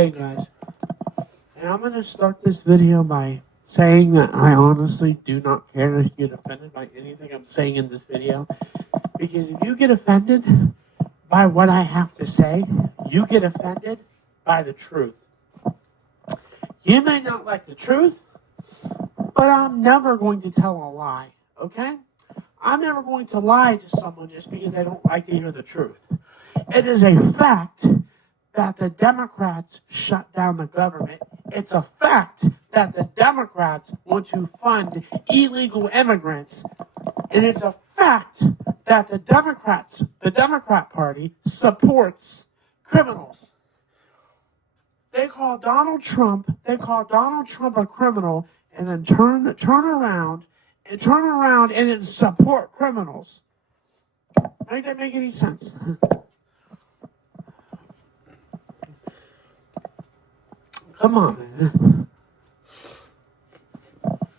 Hey guys, and I'm going to start this video by saying that I honestly do not care if you get offended by anything I'm saying in this video. Because if you get offended by what I have to say, you get offended by the truth. You may not like the truth, but I'm never going to tell a lie, okay? I'm never going to lie to someone just because they don't like to hear the truth. It is a fact that the Democrats shut down the government. It's a fact that the Democrats want to fund illegal immigrants. And it's a fact that the Democrat Party supports criminals. They call Donald Trump a criminal and then turn around and then support criminals. Make that make any sense? Come on, man.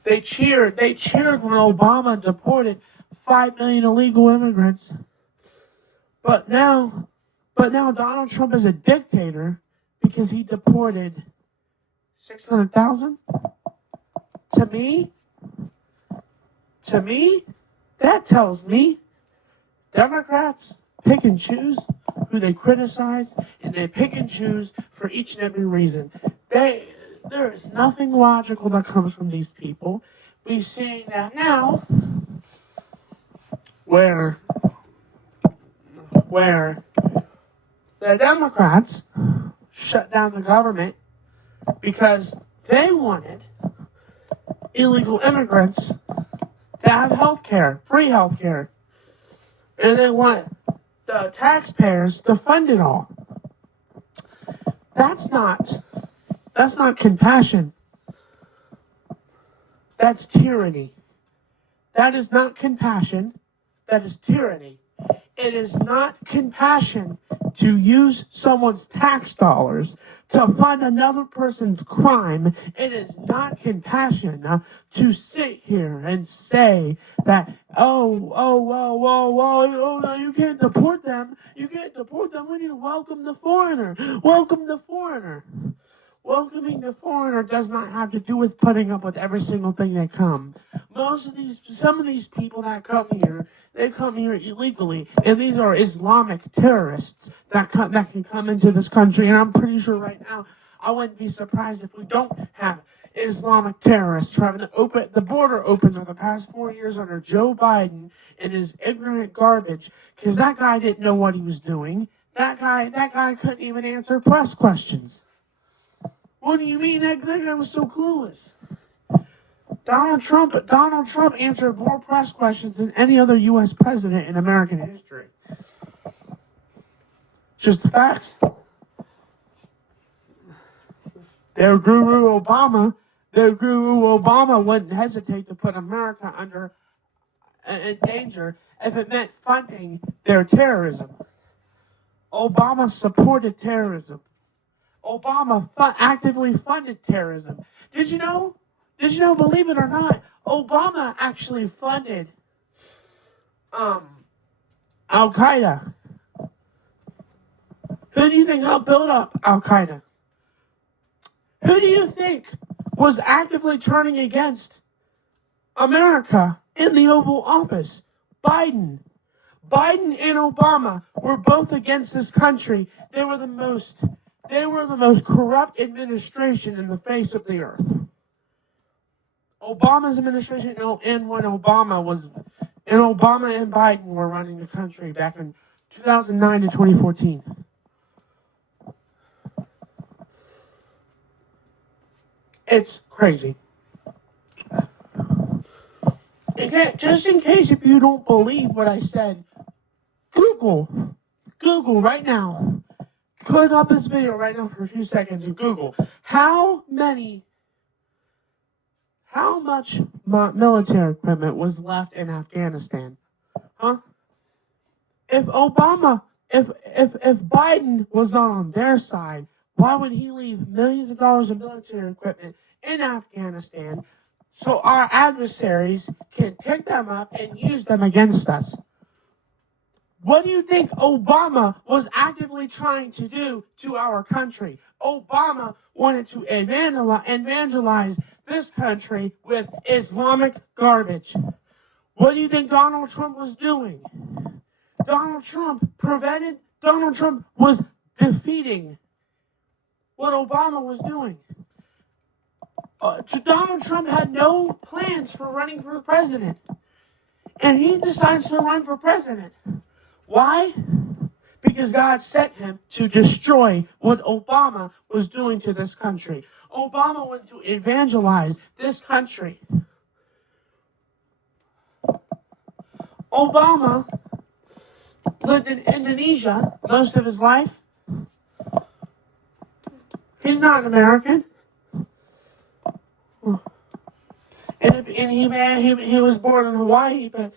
They cheered when Obama deported 5 million illegal immigrants. But now Donald Trump is a dictator because he deported 600,000? To me, that tells me Democrats pick and choose who they criticize, and they pick and choose for each and every reason. There is nothing logical that comes from these people. We're seeing that now, where the Democrats shut down the government because they wanted illegal immigrants to have health care, free health care. And they want the taxpayers to fund it all. That's not compassion. That's tyranny. That is not compassion. That is tyranny. It is not compassion to use someone's tax dollars to fund another person's crime. It is not compassion to sit here and say that, no, you can't deport them. You can't deport them. We need to welcome the foreigner. Welcome the foreigner. Welcoming the foreigner does not have to do with putting up with every single thing that come. Some of these people that come here, they come here illegally, and these are Islamic terrorists that can come into this country. And I'm pretty sure right now, I wouldn't be surprised if we don't have Islamic terrorists having the border open for the past 4 years under Joe Biden and his ignorant garbage, because that guy didn't know what he was doing. That guy couldn't even answer press questions. What do you mean? That guy was so clueless. Donald Trump answered more press questions than any other U.S. president in American history. Just the facts. Their guru Obama wouldn't hesitate to put America in danger if it meant funding their terrorism. Obama supported terrorism. Obama actively funded terrorism. Did you know, believe it or not, Obama actually funded Al-Qaeda. Who do you think helped build up Al-Qaeda? Who do you think was actively turning against America in the Oval Office? Biden. Biden and Obama were both against this country. They were the most corrupt administration in the face of the earth. Obama's administration, and when Obama and Biden were running the country back in 2009 to 2014. It's crazy. Just in case if you don't believe what I said, Google right now. Click up this video right now for a few seconds and Google how much military equipment was left in Afghanistan. If Biden was not on their side, why would he leave millions of dollars of military equipment in Afghanistan so our adversaries can pick them up and use them against us? What do you think Obama was actively trying to do to our country? Obama wanted to evangelize this country with Islamic garbage. What do you think Donald Trump was doing? Donald Trump was defeating what Obama was doing. Donald Trump had no plans for running for president. And he decides to run for president. Why? Because God sent him to destroy what Obama was doing to this country. Obama wanted to evangelize this country. Obama lived in Indonesia most of his life. He's not an American. And he was born in Hawaii, but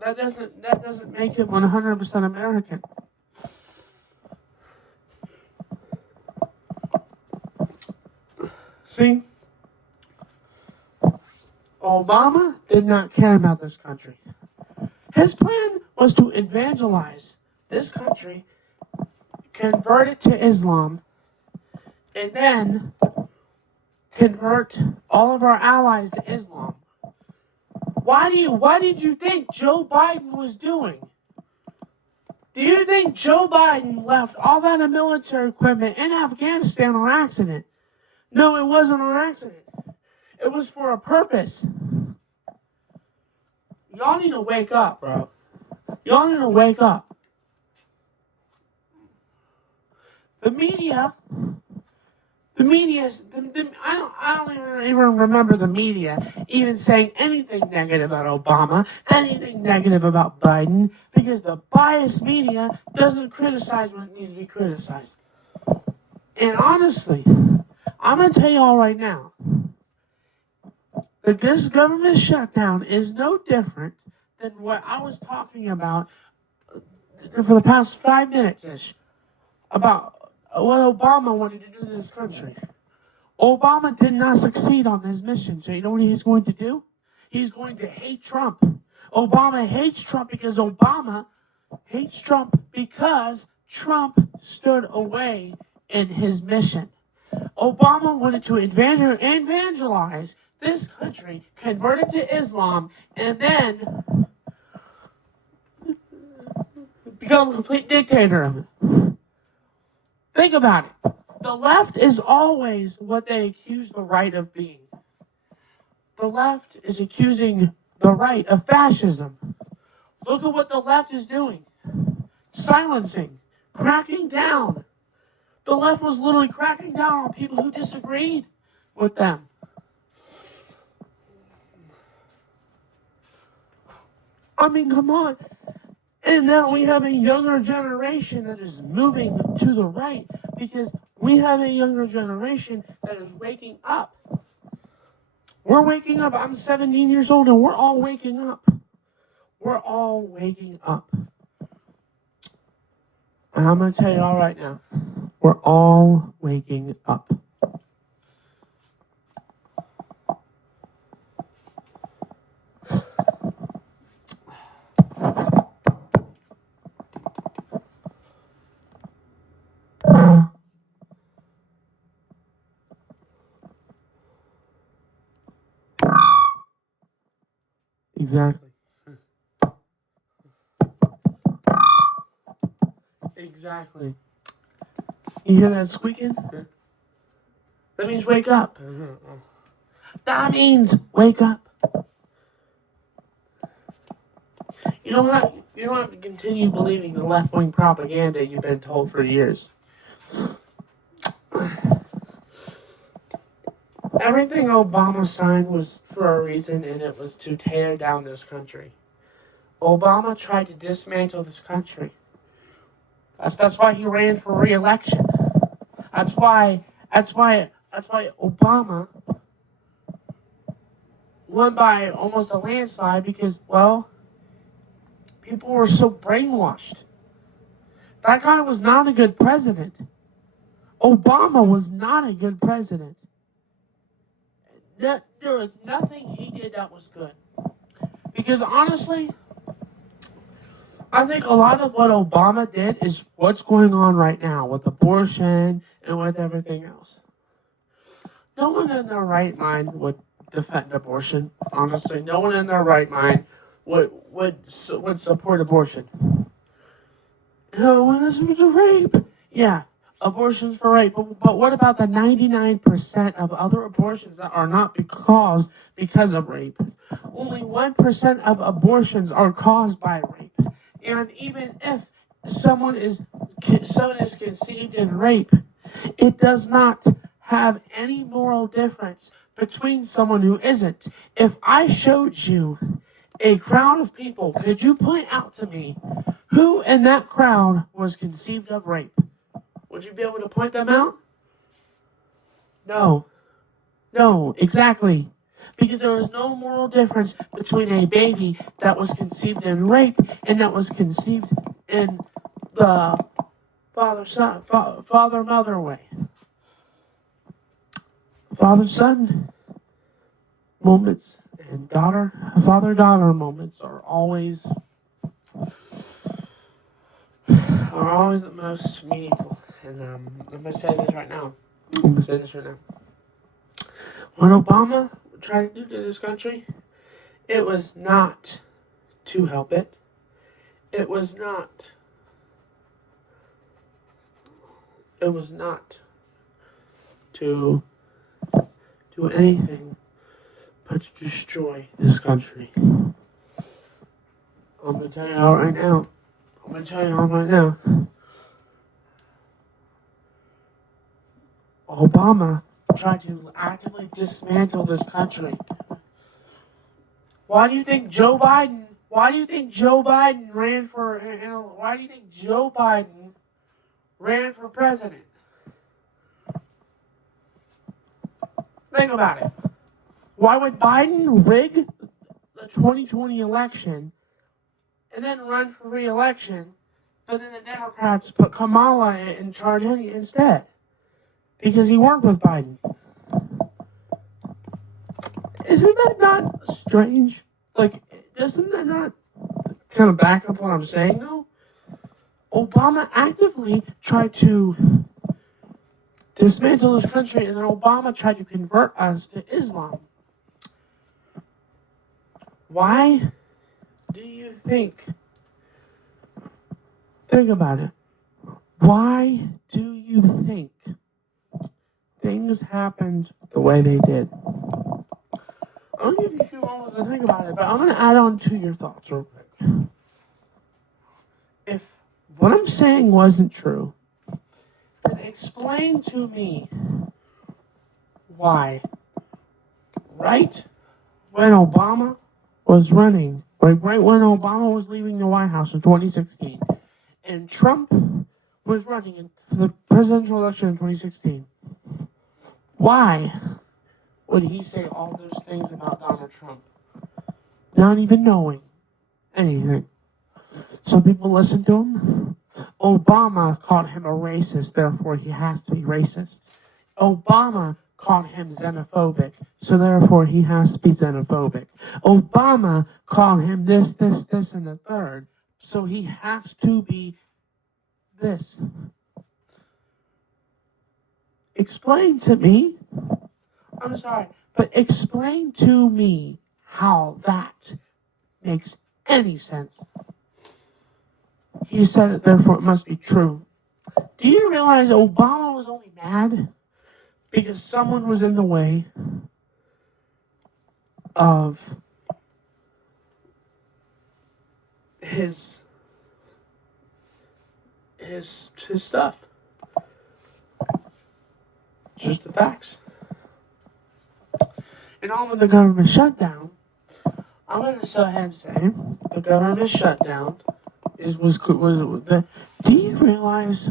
that doesn't make him 100% American. See, Obama did not care about this country. His plan was to evangelize this country, convert it to Islam, and then convert all of our allies to Islam. What did you think Joe Biden was doing? Do you think Joe Biden left all that military equipment in Afghanistan on accident? No, it wasn't on accident. It was for a purpose. Y'all need to wake up, bro. Y'all need to wake up. The media, I don't even remember the media even saying anything negative about Obama, anything negative about Biden, because the biased media doesn't criticize what needs to be criticized. And honestly, I'm going to tell you all right now that this government shutdown is no different than what I was talking about for the past 5 minutes-ish about what Obama wanted to do to this country. Obama did not succeed on his mission. So you know what he's going to do? He's going to hate Trump. Obama hates Trump because Trump stood away in his mission. Obama wanted to evangelize this country, convert it to Islam, and then become a complete dictator of it. Think about it. The left is always what they accuse the right of being. The left is accusing the right of fascism. Look at what the left is doing. Silencing, cracking down. The left was literally cracking down on people who disagreed with them. I mean, come on. And now we have a younger generation that is moving to the right because we have a younger generation that is waking up. We're waking up. I'm 17 years old and we're all waking up. We're all waking up. And I'm going to tell you all right now. We're all waking up. Exactly. Exactly. You hear that squeaking? That means wake up. That means wake up. You don't have to continue believing the left-wing propaganda you've been told for years. Everything Obama signed was for a reason, and it was to tear down this country. Obama tried to dismantle this country. That's why he ran for re-election. That's why Obama won by almost a landslide because, well, people were so brainwashed. That guy was not a good president. Obama was not a good president. There was nothing he did that was good. Because honestly, I think a lot of what Obama did is what's going on right now with abortion and with everything else. No one in their right mind would defend abortion. Honestly, no one in their right mind would support abortion. Oh, this was a rape. Yeah, abortion's for rape. But what about the 99% of other abortions that are not caused because of rape? Only 1% of abortions are caused by rape. And even if someone is conceived in rape, it does not have any moral difference between someone who isn't. If I showed you a crowd of people, could you point out to me who in that crowd was conceived of rape? Would you be able to point them out? No. No, exactly. Because there is no moral difference between a baby that was conceived in rape and that was conceived in the father-mother way. Father-son moments and father-daughter moments are always the most meaningful. And I'm going to say this right now. When Obama tried to do to this country, it was not to help it. It was not to do anything but to destroy this country. I'm going to tell you all right now. Obama tried to actively dismantle this country. Why do you think Joe Biden ran for president? Think about it. Why would Biden rig the 2020 election and then run for re-election, but then the Democrats put Kamala in charge instead? Because he worked with Biden. Isn't that not strange? Like, doesn't that not kind of back up what I'm saying, though? Obama actively tried to dismantle this country, and then Obama tried to convert us to Islam. Why do you think? Think about it. Why do you think things happened the way they did? I'll give you a few moments to think about it, but I'm going to add on to your thoughts real quick. If what I'm saying wasn't true, then explain to me why, right when Obama was running, like right when Obama was leaving the White House in 2016, and Trump was running in the presidential election in 2016, why would he say all those things about Donald Trump, not even knowing anything? Some people listen to him. Obama called him a racist, therefore he has to be racist. Obama called him xenophobic, so therefore he has to be xenophobic. Obama called him this, and the third, so he has to be this. Explain to me, I'm sorry, but explain to me how that makes any sense. He said it, therefore it must be true. Do you realize Obama was only mad because someone was in the way of his stuff? Just the facts. And on with the government shutdown, I'm going to go ahead and say the government shutdown was the. Do you realize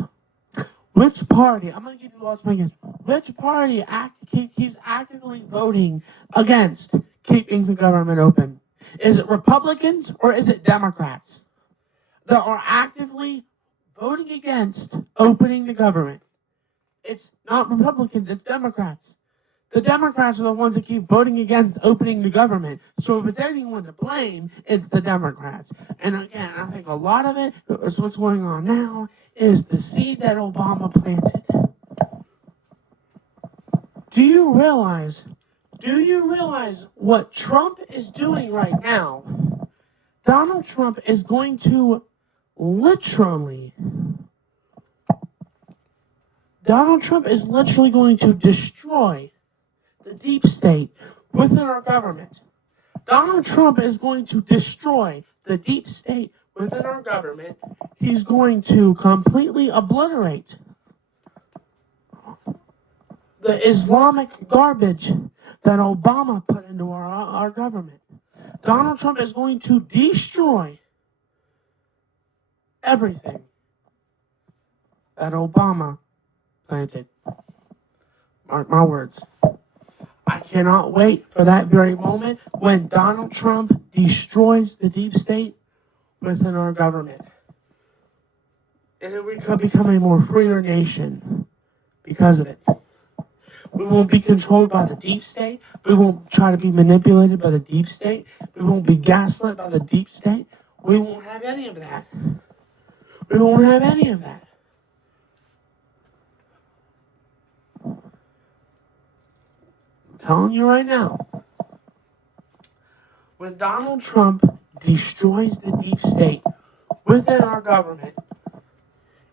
which party? I'm going to give you all my guess. Which party keeps actively voting against keeping the government open? Is it Republicans or is it Democrats that are actively voting against opening the government? It's not Republicans, it's Democrats. The Democrats are the ones that keep voting against opening the government. So if it's anyone to blame, it's the Democrats. And again, I think a lot of it is what's going on now is the seed that Obama planted. Do you realize what Trump is doing right now? Donald Trump is going to literally going to destroy the deep state within our government. Donald Trump is going to destroy the deep state within our government. He's going to completely obliterate the Islamic garbage that Obama put into our government. Donald Trump is going to destroy everything that Obama planted. Mark my words. I cannot wait for that very moment when Donald Trump destroys the deep state within our government. And then we could become a more freer nation because of it. We won't be controlled by the deep state. We won't try to be manipulated by the deep state. We won't be gaslit by the deep state. We won't have any of that. We won't have any of that. I'm telling you right now, when Donald Trump destroys the deep state within our government,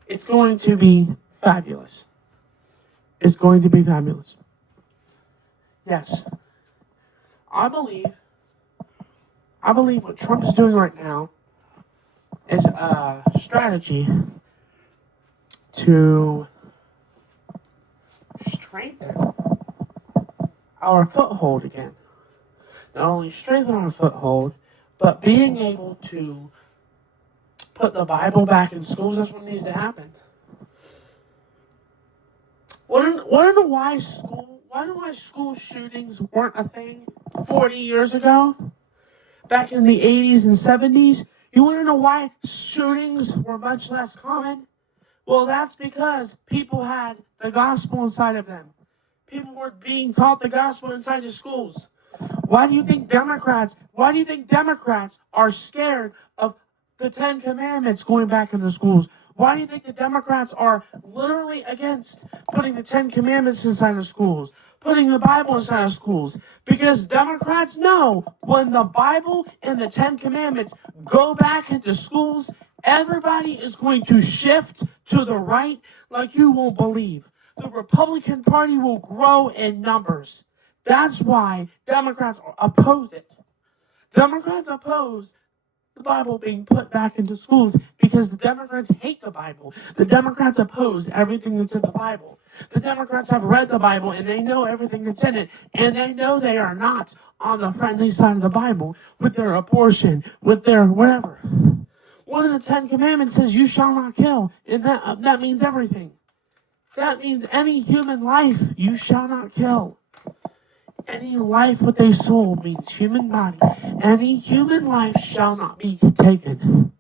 it's going to be fabulous. It's going to be fabulous. Yes. I believe what Trump is doing right now is a strategy to strengthen our foothold again. Not only strengthen our foothold, but being able to put the Bible back in schools. That's what needs to happen. Want to know why school shootings weren't a thing 40 years ago? Back in the 80s and 70s? You want to know why shootings were much less common? Well, that's because people had the gospel inside of them. People were being taught the gospel inside the schools. Why do you think Democrats are scared of the Ten Commandments going back into schools? Why do you think the Democrats are literally against putting the Ten Commandments inside of schools, putting the Bible inside of schools? Because Democrats know when the Bible and the Ten Commandments go back into schools, everybody is going to shift to the right like you won't believe. The Republican Party will grow in numbers. That's why Democrats oppose it. Democrats oppose the Bible being put back into schools because the Democrats hate the Bible. The Democrats oppose everything that's in the Bible. The Democrats have read the Bible and they know everything that's in it, and they know they are not on the friendly side of the Bible with their abortion, with their whatever. One of the Ten Commandments says you shall not kill, and that means everything. That means any human life you shall not kill. Any life with a soul means human body. Any human life shall not be taken.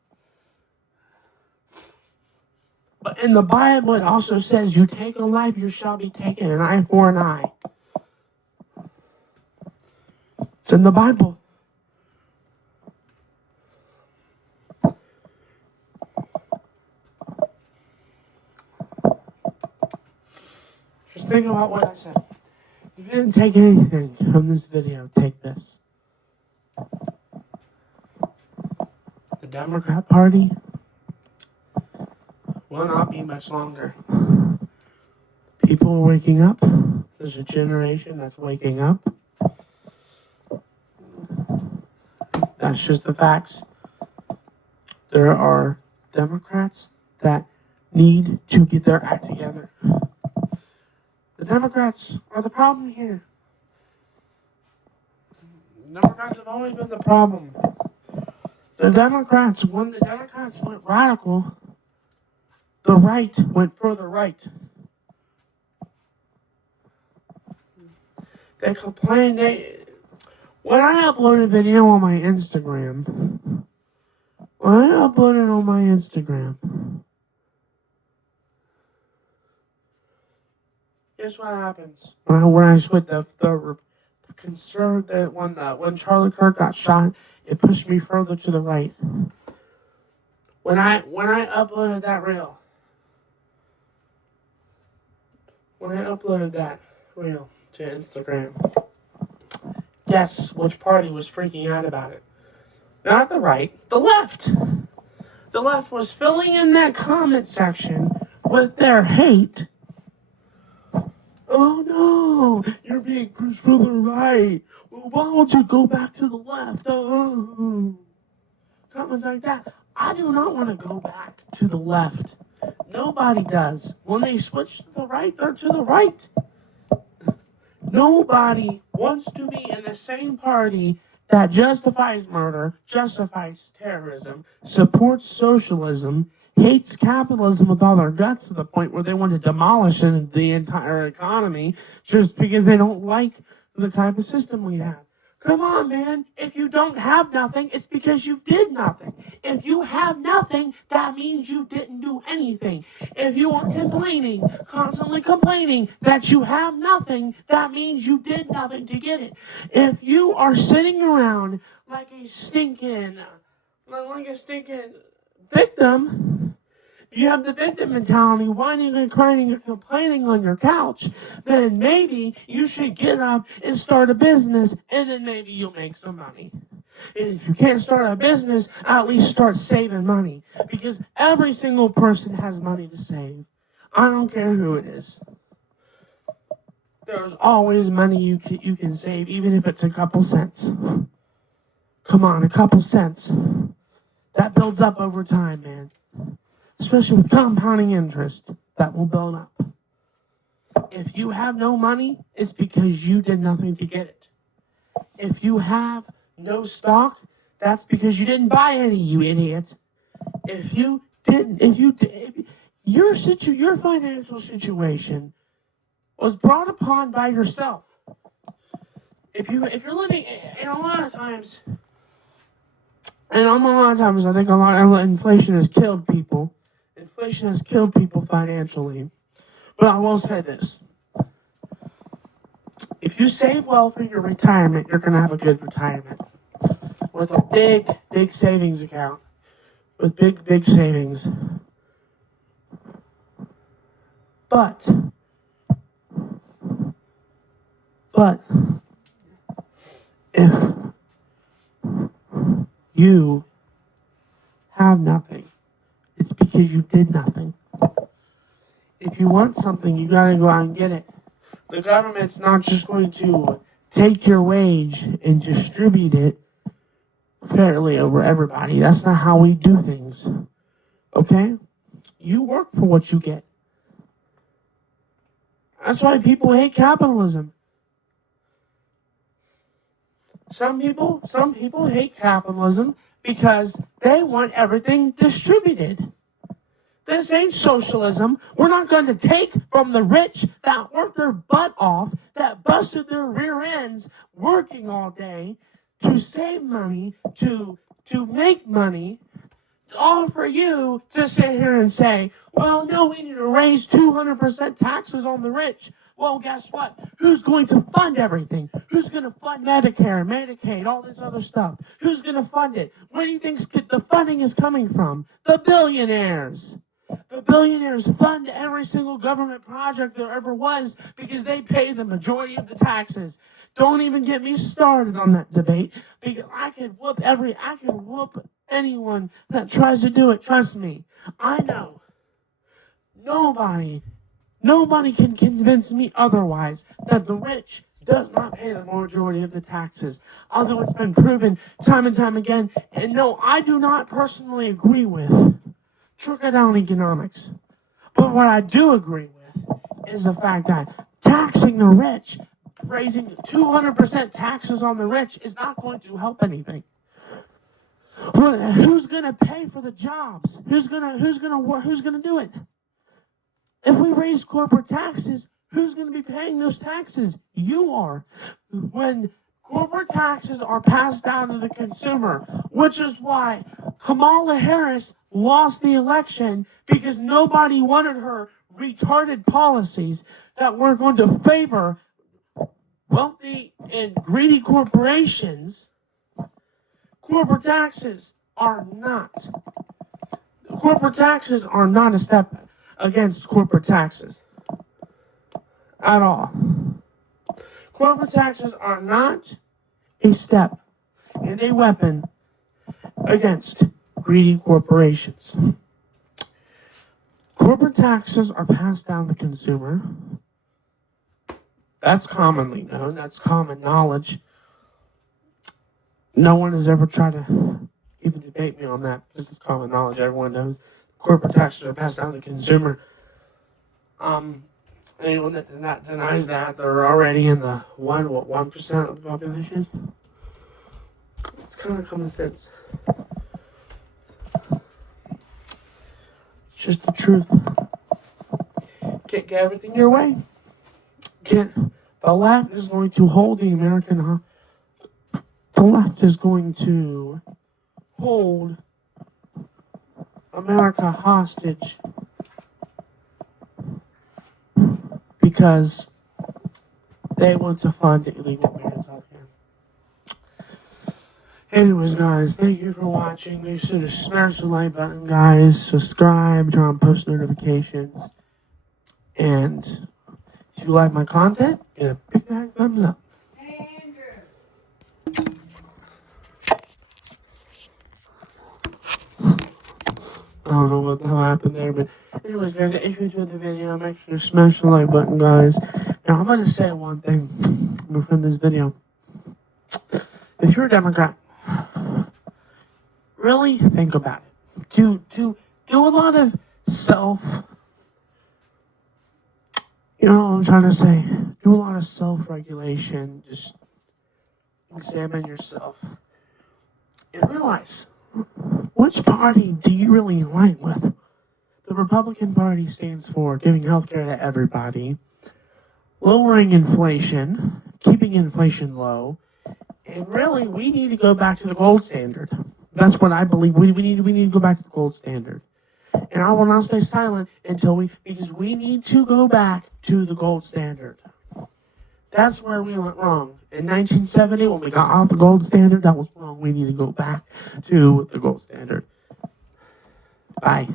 But in the Bible, it also says, you take a life, you shall be taken, an eye for an eye. It's in the Bible. Just think about what I said. If you didn't take anything from this video, take this. The Democrat Party will not be much longer. People are waking up. There's a generation that's waking up. That's just the facts. There are Democrats that need to get their act together. The Democrats are the problem here. The Democrats have always been the problem. When the Democrats went radical, the right went further right. They complained. When I uploaded a video on my Instagram, guess guess what happens when I switched the concern that when Charlie Kirk got shot, it pushed me further to the right. When I uploaded that reel, to Instagram, guess which party was freaking out about it? Not the right, the left. The left was filling in that comment section with their hate. Oh no, you're being pushed for the right. Well, why don't you go back to the left? Oh, comments like that. I do not want to go back to the left. Nobody does. When they switch to the right, they're to the right. Nobody wants to be in the same party that justifies murder, justifies terrorism, supports socialism, hates capitalism with all their guts to the point where they want to demolish the entire economy just because they don't like the type of system we have. Come on, man. If you don't have nothing, it's because you did nothing. If you have nothing, that means you didn't do anything. If you are complaining, constantly complaining that you have nothing, that means you did nothing to get it. If you are sitting around like a stinking victim, you have the victim mentality, whining and crying and complaining on your couch, then maybe you should get up and start a business, and then maybe you'll make some money. And if you can't start a business, at least start saving money, because every single person has money to save. I don't care who it is. There's always money you can save, even if it's a couple cents. Come on, a couple cents. That builds up over time, man. Especially with compounding interest, that will build up. If you have no money, it's because you did nothing to get it. If you have no stock, that's because you didn't buy any, you idiot. Your financial situation was brought upon by yourself. If you're living, and a lot of times, I think a lot of inflation has killed people. Inflation has killed people financially. But I will say this. If you save well for your retirement, you're going to have a good retirement. With a big, big savings account. With big, big savings. But if you have nothing, it's because you did nothing. If you want something, you gotta go out and get it. The government's not just going to take your wage and distribute it fairly over everybody. That's not how we do things. Okay? You work for what you get. That's why people hate capitalism. Some people hate capitalism because they want everything distributed. This ain't socialism. We're not going to take from the rich that worked their butt off, that busted their rear ends working all day to save money, to make money, all for you to sit here and say, well, no, we need to raise 200% taxes on the rich. Well, guess what? Who's going to fund everything? Who's going to fund Medicare, Medicaid, all this other stuff? Who's going to fund it? Where do you think the funding is coming from? The billionaires. The billionaires fund every single government project there ever was because they pay the majority of the taxes. Don't even get me started on that debate because I could whoop anyone that tries to do it. Trust me. I know. Nobody can convince me otherwise that the rich does not pay the majority of the taxes. Although it's been proven time and time again. And no, I do not personally agree with trickle-down economics. But what I do agree with is the fact that taxing the rich, raising 200% taxes on the rich is not going to help anything. Who's going to pay for the jobs? Who's going to do it? If we raise corporate taxes, who's going to be paying those taxes? You are. When corporate taxes are passed down to the consumer, which is why Kamala Harris lost the election because nobody wanted her retarded policies. that we're going to favor wealthy and greedy corporations, corporate taxes are not. Corporate taxes are not a step against corporate taxes at all. Corporate taxes are not a step and a weapon against greedy corporations. Corporate taxes are passed down to the consumer. That's commonly known. That's common knowledge. No one has ever tried to even debate me on that. This is common knowledge. Everyone knows corporate taxes are passed down to the consumer. Anyone that denies that, they're already in the 1% of the population. It's kind of common sense. It's just the truth. Can't get everything your way. The left is going to hold the left is going to hold America hostage because they want to fund illegal immigrants out here. Anyways, guys, thank you for watching. Make sure to smash the like button, guys. Subscribe, turn on post notifications. And if you like my content, get a big fat thumbs up. Hey, Andrew. I don't know what the hell happened there, but anyways, guys, if you enjoyed the video, make sure to smash the like button, guys. Now, I'm going to say one thing from this video. If you're a Democrat, really think about it. Do a lot of you know what I'm trying to say? Do a lot of self-regulation. Just examine yourself. And realize, which party do you really align with? The Republican Party stands for giving health care to everybody, lowering inflation, keeping inflation low, and really, we need to go back to the gold standard. That's what I believe. We need to go back to the gold standard. And I will not stay silent because we need to go back to the gold standard. That's where we went wrong. In 1970, when we got off the gold standard, that was wrong. We need to go back to the gold standard. Bye.